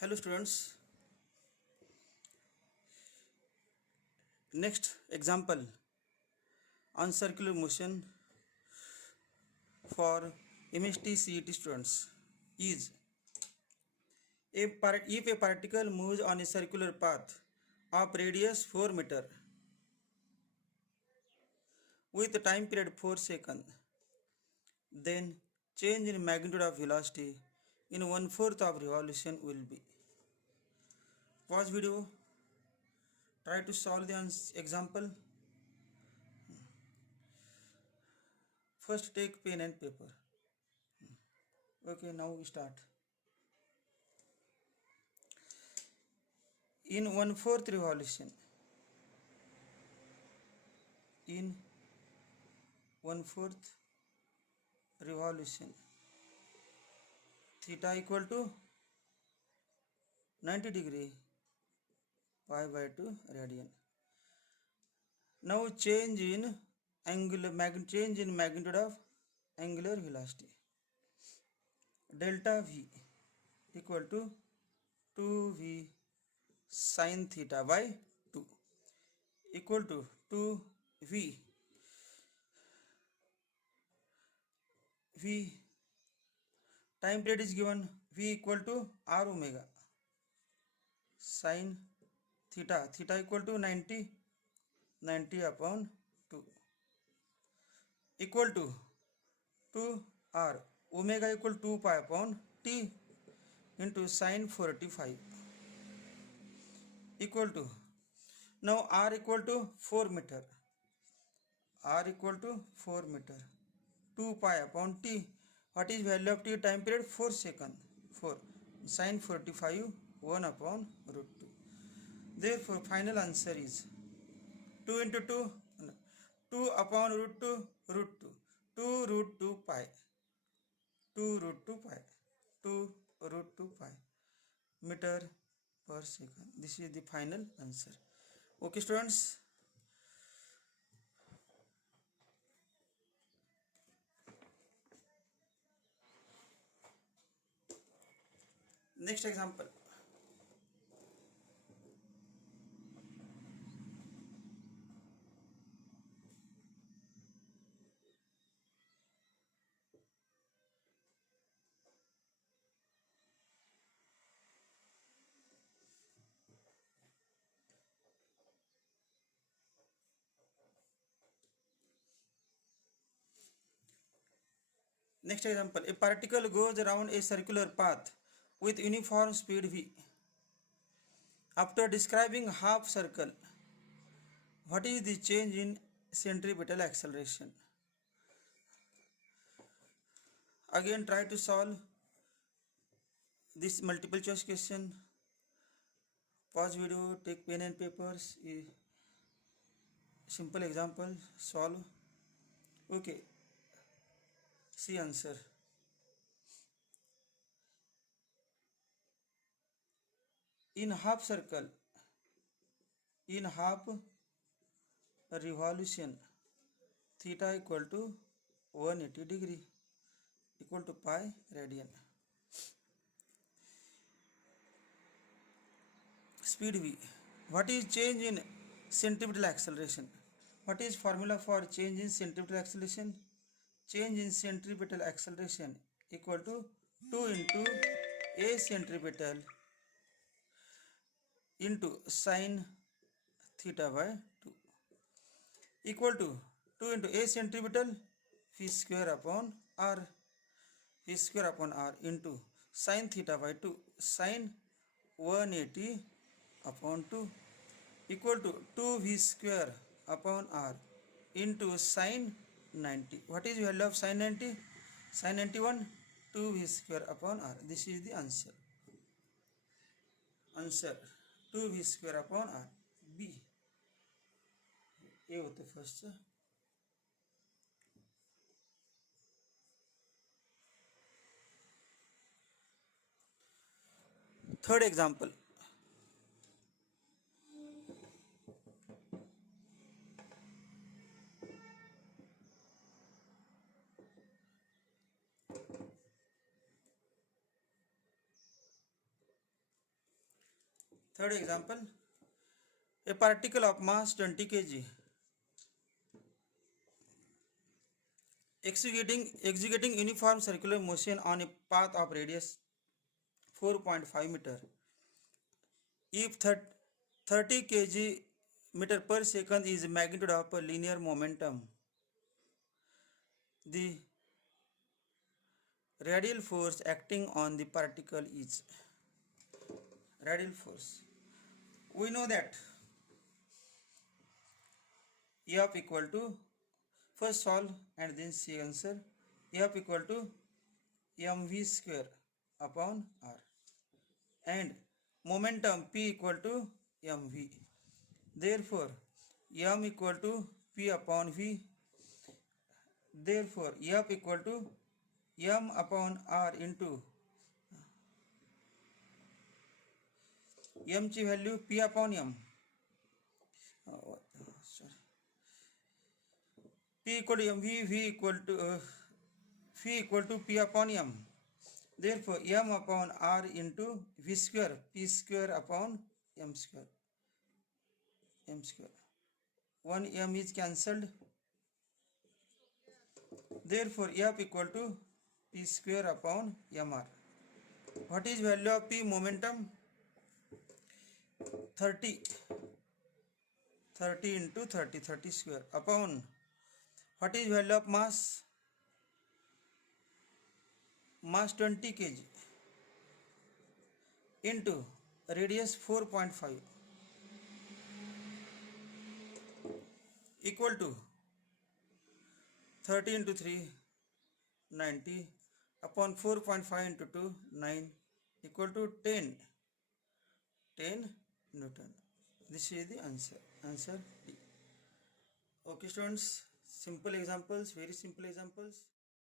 Hello students. Next example on circular motion for MST CET students is if a particle moves on a circular path of radius 4 meter with a time period 4 seconds, then change in magnitude of velocity in 1/4 of revolution will be. Pause video. Try to solve the example. First take pen and paper. Okay, now we start. In 1/4 revolution, in 1/4 revolution, theta equal to 90 degree, pi by 2 radian. Now change in magnitude of angular velocity. Delta v equal to 2v sin theta by 2 equal to 2v time period is given, v equal to r omega sin theta equal to 90 upon 2 equal to 2r omega equal to 2 pi upon t into sin 45 equal to, now r equal to 4 meter, 2 pi upon t. What is value of t? Time period 4 second, 4 sin 45 1 upon root 2. Therefore final answer is 2 into 2 2 upon root 2 root 2 pi 2 root 2 pi 2 root 2 pi meter per second. This is the final answer. Okay students. Next example. Next example, a particle goes around a circular path with uniform speed v. After describing half circle, what is the change in centripetal acceleration? Again try to solve this multiple choice question. Pause video, take pen and papers. Simple example, solve. Okay, see answer. In half circle, in half revolution, theta equal to 180 degree equal to pi radian. Speed v. What is change in centripetal acceleration? What is formula for change in centripetal acceleration? Change in centripetal acceleration equal to 2 into a centripetal into sin theta by 2 equal to 2 into a centripetal v square upon r into sin theta by 2 sin 180 upon 2 equal to 2v square upon r into sin 90. What is the value of sin 90? Sin 91, 2v square upon r. This is the answer. Answer 2v square upon r. B. A होते first. Third example. Third example, a particle of mass 20 kg executing uniform circular motion on a path of radius 4.5 meter. If 30 kg meter per second is the magnitude of a linear momentum, the radial force acting on the particle is radial force. We know that F equal to, first solve and then see answer. F equal to mv square upon r, and momentum P equal to mv. Therefore m equal to P upon v. Therefore F equal to m upon r into m ची value P upon m. P equal to mv, v equal to P upon m. Therefore m upon r into v square, P square upon m square. One m is cancelled. Therefore F equal to P square upon mr. What is value of P momentum? 30 into 30 square upon, what is value of mass? Mass 20 kg into radius 4.5 equal to 30 into 3 90 upon 4.5 into 2 9 equal to 10 Newton. This is the answer D. Okay students, simple examples, very simple examples.